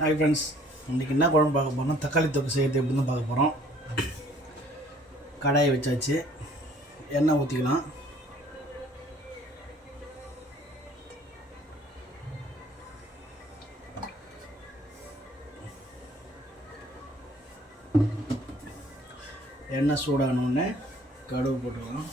Hi friends, இன்றைக்கி என்ன குழம்பு பார்க்க போகிறோம்? தக்காளி தொக்கு செய்கிறது எப்படின்னு பார்க்க போகிறோம். கடாயை வச்சாச்சு, எண்ணெய் ஊற்றிக்கலாம். எண்ணெய் சூடானோடனே கடுகு போட்டுக்கலாம்.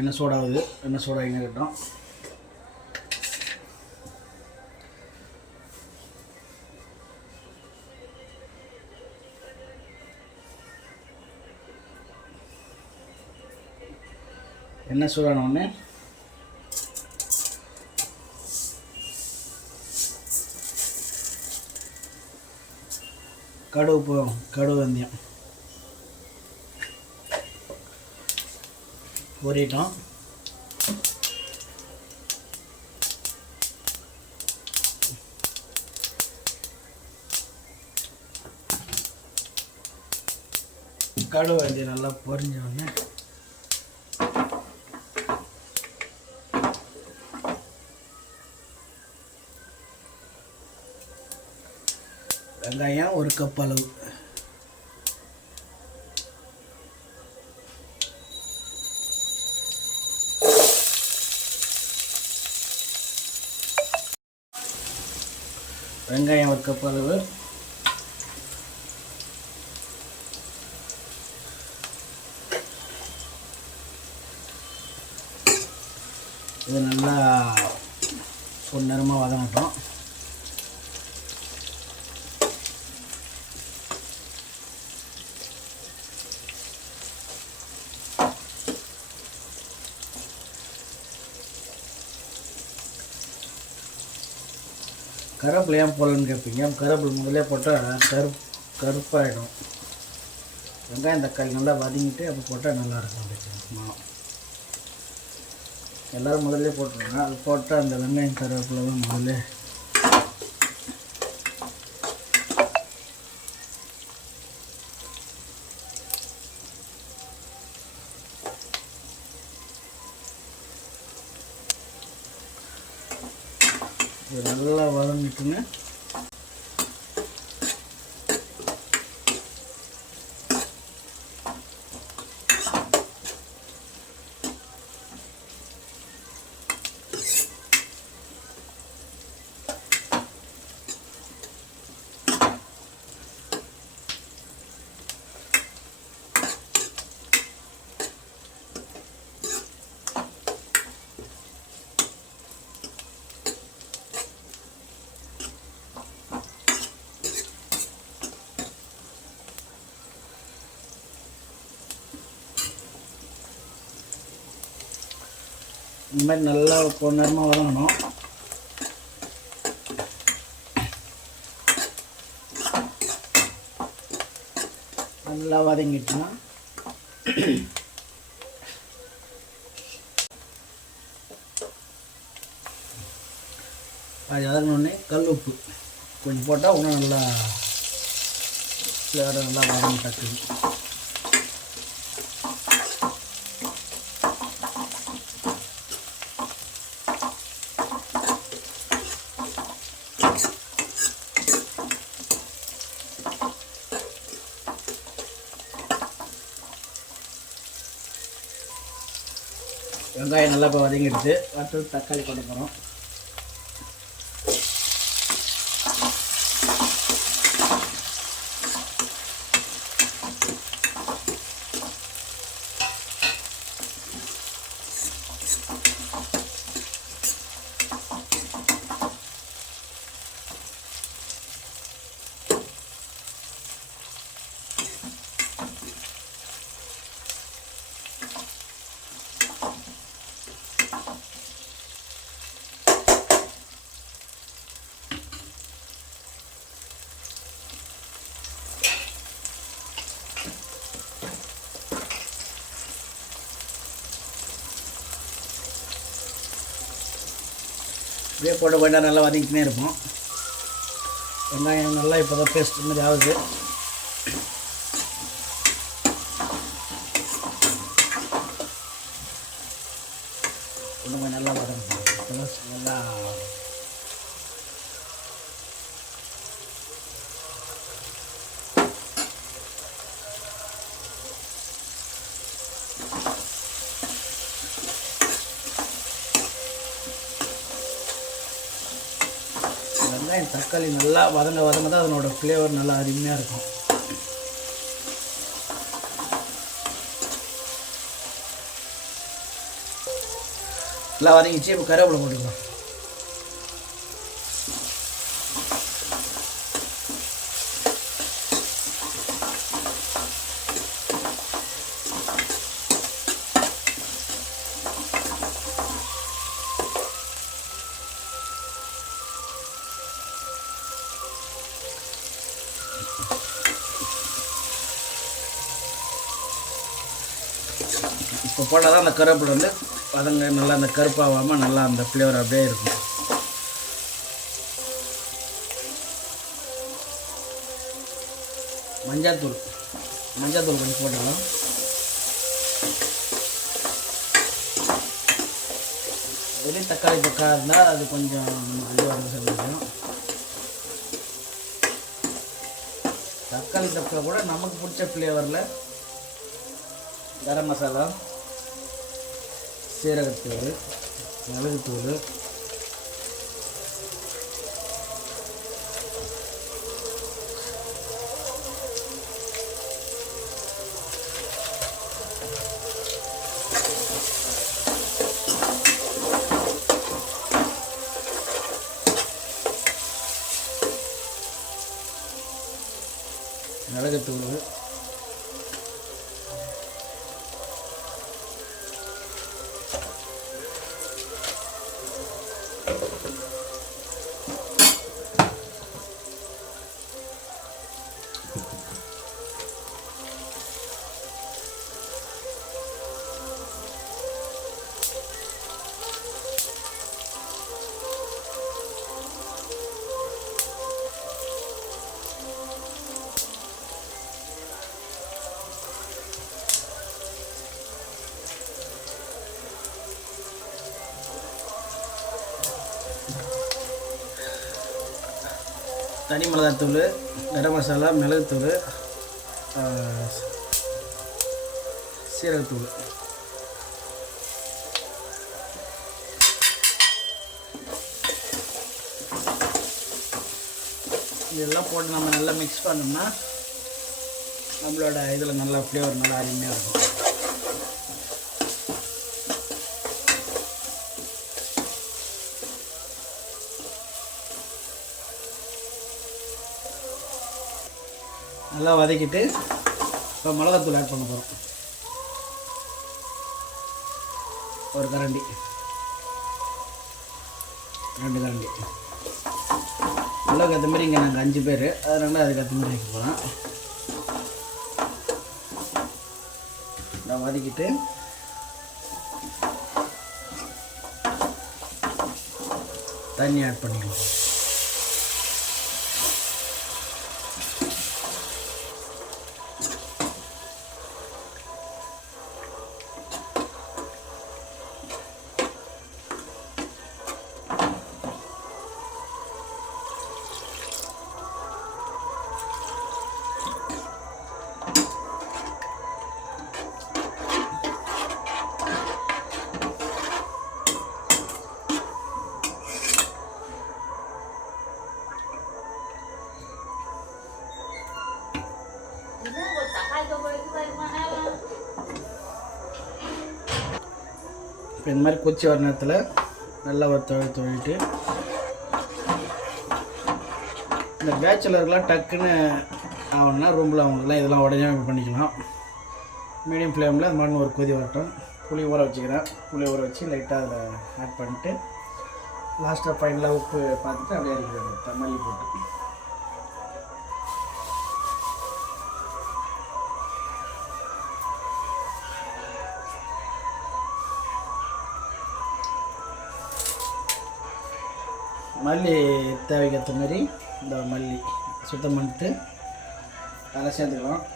எண்ணெய் சூடாகுது, எண்ணெய் சூடாகிங்க இருக்கட்டும். எண்ணெய் சூடான உடனே கடுகு வெந்தயம் பொரிட்டோம். கடுகு வெந்தயம் நல்லா பொரிஞ்ச உடனே வெங்காயம் 1 கப் அளவு, வெங்காயம் 1 கப் அளவு, இது நல்லா பொன்னிறமாக வதங்கட்டும். கருவேப்பிலை ஏன் போடலன்னு கேட்பீங்க. கருவேப்பிலை முதலே போட்டால் கருப்பாகிடும். வெங்காயம் தக்காளி நல்லா வதங்கிட்டு அப்போ போட்டால் நல்லாயிருக்கும். அப்படி எல்லோரும் முதல்ல போட்டுருவாங்க. அது போட்டால் அந்த வெங்காயம் கருவேப்பிலை தான் முதல்ல இது நல்லா வதங்கிட்டுங்க. இந்த மாதிரி நல்லா பொன்னிறமாக வதங்கணும். நல்லா வதங்கிட்டுனா அது வதங்கினோடனே கல் உப்பு கொஞ்சம் போட்டால் இன்னும் நல்லா ஃப்ளேவர் நல்லா வதங்கி தக்குது. வெங்காயம் நல்லா இப்போ வதங்கிடுச்சு. அடுத்தது தக்காளி போட போகிறோம். இப்படியே போட்டு போயிட்டா நல்லா வதக்கினே இருப்போம். வெங்காயம் நல்லா இப்போ தான் பேஸ்ட் மாதிரி ஆகுது. இன்னும் நல்லா வதக்கணும். நல்லா வெங்காயம் தக்காளி நல்லா வதங்க தான் அதனோட ஃப்ளேவர் நல்லா அருமையாக இருக்கும். நல்லா வதங்கிச்சு. இப்போ கருவேப்பிலை போட்டுக்கலாம். இப்போ போட்டால் தான் அந்த கருவேப்பிலை வந்து வதங்க நல்லா அந்த கருப்பாகாமல் நல்லா அந்த ஃப்ளேவர் அப்படியே இருக்கும். மஞ்சாத்தூள் கொஞ்சம் போட்டுக்கலாம். வெளியே தக்காளி பக்கம் இருந்தால் அது கொஞ்சம் இதுவாக செஞ்சுக்கணும். தக்காளி தொக்கை கூட நமக்கு பிடிச்ச ஃப்ளேவரில் கரம் மசாலா, சீரகத்தூள், மிளகுத்தூள், மிளகுத்தூள், தனி மிளகாத்தூள், கரம் மசாலா, மிளகுத்தூள், சீரகத்தூள், இதெல்லாம் போட்டு நம்ம நல்லா மிக்ஸ் பண்ணோம்னா நம்மளோட இதில் நல்லா ஃப்ளேவர் நல்லா அருமையாக இருக்கும். நல்லா வதக்கிட்டு இப்போ மிளகாத்தூள் ஆட் பண்ண போகிறோம். ஒரு கரண்டி, 2 கரண்டி. மிளகு ஏற்ற மாதிரி இங்கே நாங்கள் 5 பேர், அதனால அதுக்கு ஏற்ற மாதிரி வைக்க போகிறோம். நான் வதக்கிட்டு தண்ணி ஆட் பண்ணிக்கலாம். இப்போ இந்த மாதிரி கொச்சி வர நேரத்தில் நல்லா ஒரு தொழிட்டு இந்த பேச்சுலர்லாம் டக்குன்னு ஆகணும்னா ரூமில் அவங்களுக்குலாம் இதெல்லாம் உடனே பண்ணிக்கலாம். மீடியம் ஃப்ளேமில் அது மாதிரி ஒரு கொதி வரட்டும். புளி ஊற வச்சுக்கிறேன். புளி ஊற வச்சு லைட்டாக அதில் ஆட் பண்ணிட்டு லாஸ்ட்டாக ஃபைனலாக உப்பு பார்த்துட்டு அப்படியே இருக்கிறது மல்லி போட்டு மல்லி தேவைக்கேற்ற மாதிரி இந்த மல்லி சுத்தம் பண்ணிட்டு அதெல்லாம் சேர்த்துக்கலாம்.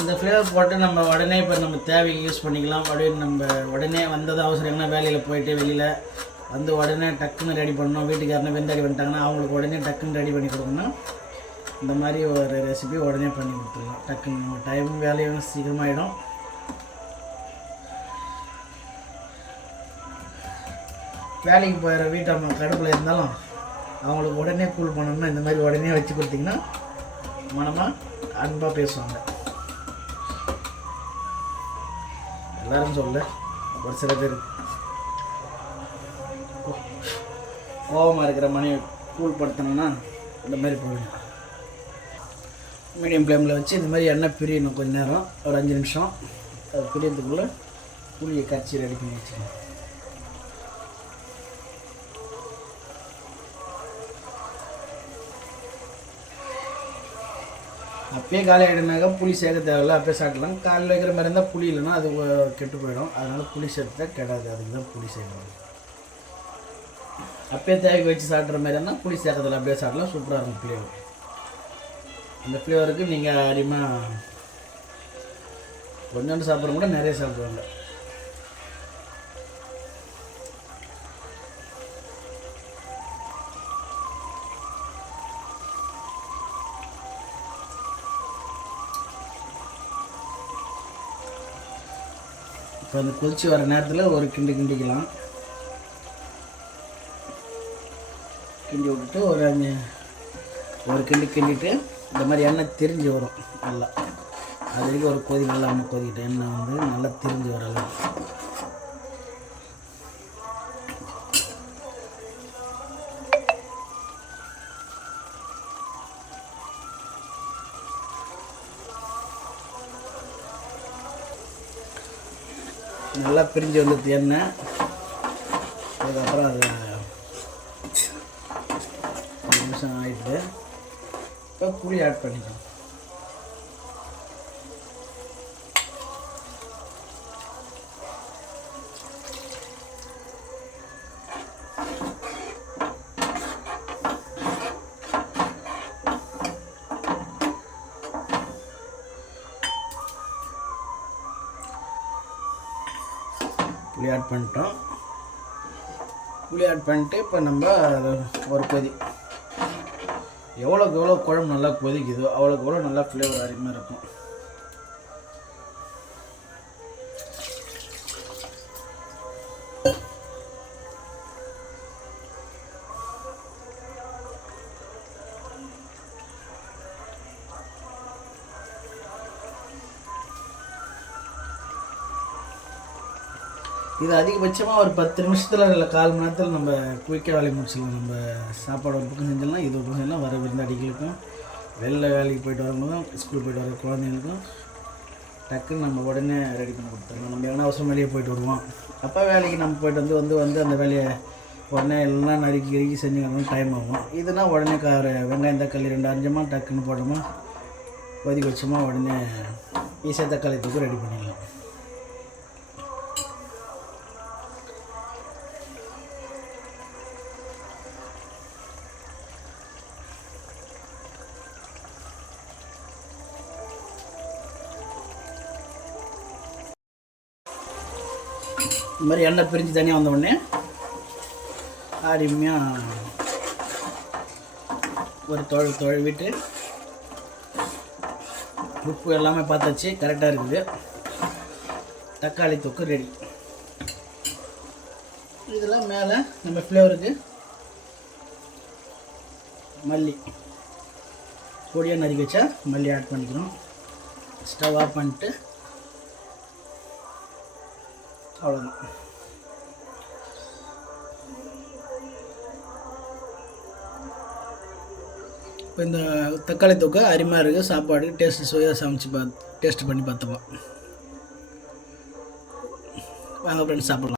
இந்த ஃப்ளேவர் போட்டு நம்ம உடனே இப்போ நம்ம தேவைக்கு யூஸ் பண்ணிக்கலாம். அப்படியே நம்ம உடனே வந்தது அவசரம்னா வேலையில் போயிட்டு வெளியில் வந்து உடனே டக்குன்னு ரெடி பண்ணணும். வீட்டுக்காரனை வெந்தாடி வந்துட்டாங்கன்னா அவங்களுக்கு உடனே டக்குன்னு ரெடி பண்ணி கொடுக்கணும். இந்த மாதிரி ஒரு ரெசிபி உடனே பண்ணி கொடுத்துருலாம். டக்குன்னு நம்ம டைம் வேலையும் சீக்கிரமாகிடும். வேலைக்கு போகிற வீட்டம்மா கடுப்பில் இருந்தாலும் அவங்களுக்கு உடனே கூல் பண்ணணும்னா இந்த மாதிரி உடனே வச்சு கொடுத்திங்கன்னா மனமாக அன்பாக பேசுவாங்க. எல்லாரும் சொல்ல ஒரு சில பேர் கோபமாக இருக்கிற மணியை கூல் படுத்தணும்னா இந்த மாதிரி போடணும். மீடியம் ஃப்ளேமில் வச்சு இந்த மாதிரி எண்ணெய் பிரியணும். கொஞ்சம் நேரம் ஒரு 5 நிமிஷம். அது பிரியறதுக்குள்ளே புளியை கரைச்சி ரெடி பண்ணி வச்சுக்கணும். அப்பயே காலை ஆகிடுனாக்கா புளி சேர்க்க தேவையில்ல, அப்பயே சாப்பிடலாம். காலையில் வைக்கிற மாதிரி இருந்தால் புளி இல்லைன்னா அது கெட்டு போயிடும். அதனால் புளி சேர்த்தா கெடாது. அதுக்கு தான் புளி சேர்க்கணும். அப்பயே தேவைக்கு வச்சு சாப்பிட்ற மாதிரி இருந்தால் புளி சேர்க்கறதில்ல, அப்படியே சாப்பிடலாம். சூப்பராக இருக்கும் ஃப்ளேவர். அந்த ஃப்ளேவருக்கு நீங்கள் அதிகமாக கொஞ்சோண்டு சாப்பிட்றவங்க கூட நிறைய சாப்பிடுவாங்க. இப்போ அந்த கொதிச்சு வர நேரத்தில் ஒரு கிண்டிக்கலாம். கிண்டி விட்டுட்டு ஒரு கிண்டிட்டு இந்த மாதிரி எண்ணெய் திரிஞ்சு வரும். நல்லா அது வரைக்கும் ஒரு கொதி நல்லா கொதிக்கிட்டு எண்ணெய் வந்து நல்லா திரிஞ்சு வரலாம். நல்லா பிரிஞ்சு வந்துடுது எண்ணெய். அதுக்கப்புறம் அது 5 நிமிஷம் ஆகிடுது. இப்போ புளி ஆட் பண்ணிக்கலாம். புளி ஆட் பண்ணிட்டோம். புளி ஆட் பண்ணிட்டு இப்போ நம்ம ஒரு கொதி, எவ்வளோக்கு எவ்வளோ குழம்பு நல்லா கொதிக்குதோ அவ்வளோக்கு எவ்வளோ நல்லா ஃப்ளேவர் அதிகமாக இருக்கும். இது அதிகபட்சமாக ஒரு 10 நிமிஷத்தில் இல்லை 1/4 மணி நேரத்தில் நம்ம குயிக்காக வேலையை முடிச்சிடலாம். நம்ம சாப்பாடு ஒரு பக்கம் செஞ்சிடலாம், இது ஒரு பக்கம் செஞ்சலாம். வர விருந்தாடிகளுக்கும் வெளில வேலைக்கு போயிட்டு வரும்போதும் ஸ்கூல் போய்ட்டு வர குழந்தைங்களுக்கும் டக்குன்னு நம்ம உடனே ரெடி பண்ணி கொடுத்துருவோம். நம்ம எவ்வளோ அவசரம் வேலையை போயிட்டு வருவோம். அப்போ வேலைக்கு நம்ம போய்ட்டு வந்து அந்த வேலையை உடனே எல்லாம் நறுக்கி செஞ்சு டைம் ஆகும். இதுனா உடனே வெங்காயம் தக்காளி 2 அஞ்சமாக டக்குன்னு போட்டோமா கொதிக்க வச்சோமா உடனே ஈஸியாக தக்காளி தூக்கு ரெடி பண்ணிடலாம். இந்த மாதிரி எண்ணெய் பிரிஞ்சு தனியாக வந்த உடனே அருமையாக ஒரு தொழுவிட்டு உப்பு எல்லாமே பார்த்தாச்சு, கரெக்டாக இருக்குது. தக்காளி தொக்கு ரெடி. இதெல்லாம் மேலே நம்ம ஃப்ளேவருக்கு மல்லி பொடியாக நறுக்கி வச்சா மல்லி ஆட் பண்ணிக்கணும். ஸ்டவ் ஆஃப் பண்ணிட்டு அவ்வளோதான். இப்போ இந்த தக்காளி தொக்கு அருமையாக இருக்குது. சாப்பாடு டேஸ்ட்டு சுவையாக சமைச்சு டேஸ்ட் பண்ணி பார்த்துக்கலாம். வாங்க ஃப்ரெண்ட்ஸ் சாப்பிடலாம்.